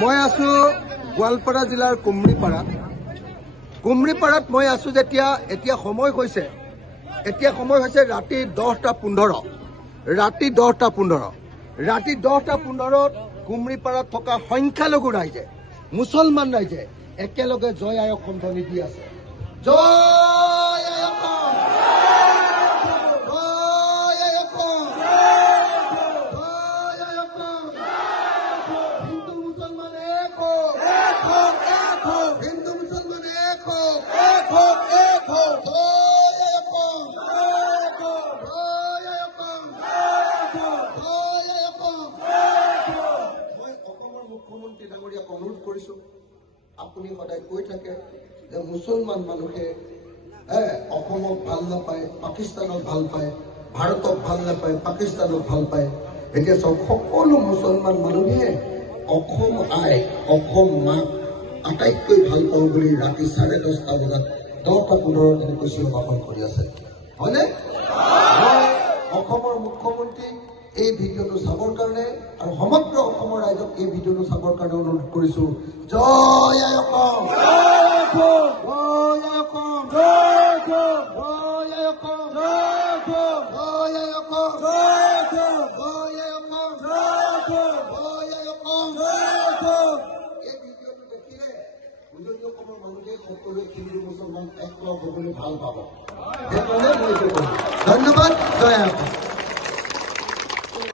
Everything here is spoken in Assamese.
মই আছো গোৱালপাৰা জিলাৰ কুমৰিপাৰাত মই আছো যেতিয়া এতিয়া সময় হৈছে ৰাতি 10:15 ৰাতি 10:15 কুমৰিপাৰাত থকা সংখ্যালঘু ৰাইজে মুছলমান ৰাইজে একেলগে জয় আই অসম ধ্বনি দি আছে। জয় আই অসম, জয় আই অসম, জয় আই অসম। হিন্দু মুছলমান এক হোক, এক হোক, এক হোক। হিন্দু মুছলমান এক হোক, এক হোক, এক হোক। জয় আই অসম, এক হোক। জয় আই অসম, এক হোক। জয় আই অসম, এক হোক। মই অসমৰ মুখ্যমন্ত্ৰী ডাঙৰীয়াক অনুৰোধ কৰিছো, আপুনি সদায় কৈ থাকে যে মুছলমান মানুহে অসমক ভাল নাপায়, পাকিস্তানক ভাল পায়, ভাৰতক ভাল নাপায়, পাকিস্তানক ভাল পায়। এতিয়া চাওক, সকলো মুছলমান মানুহে অসম আই, অসম মাক আটাইতকৈ ভাল পাওঁ বুলি ৰাতি 10:30 বজাত 10:15 কৈছিল ভাষণ কৰি আছে, হয়নে? মই অসমৰ মুখ্যমন্ত্ৰী এই ভিডিঅ'টো চাবৰ কাৰণে আৰু সমগ্ৰ অসমৰ ৰাইজক এই ভিডিঅ'টো চাবৰ কাৰণে অনুৰোধ কৰিছো। জয় আই অসম, জয় আই অসম, জয় আই অসম, জয় আই অসম, জয় আই অসম, জয় আই অসম, জয় আই অসম, জয় আই অসম, জয় আই অসম, জয় আই অসম, জয় আই অসম। এই ভিডিঅ'টো দেখিলে উজনি অসমৰ মানুহে সকলোৱে হিন্দু মুছলমান একলগ হ'বলৈ ভাল পাব। সেইকাৰণে মই এইটো কওঁ। ধন্যবাদ। জয় আই অসম।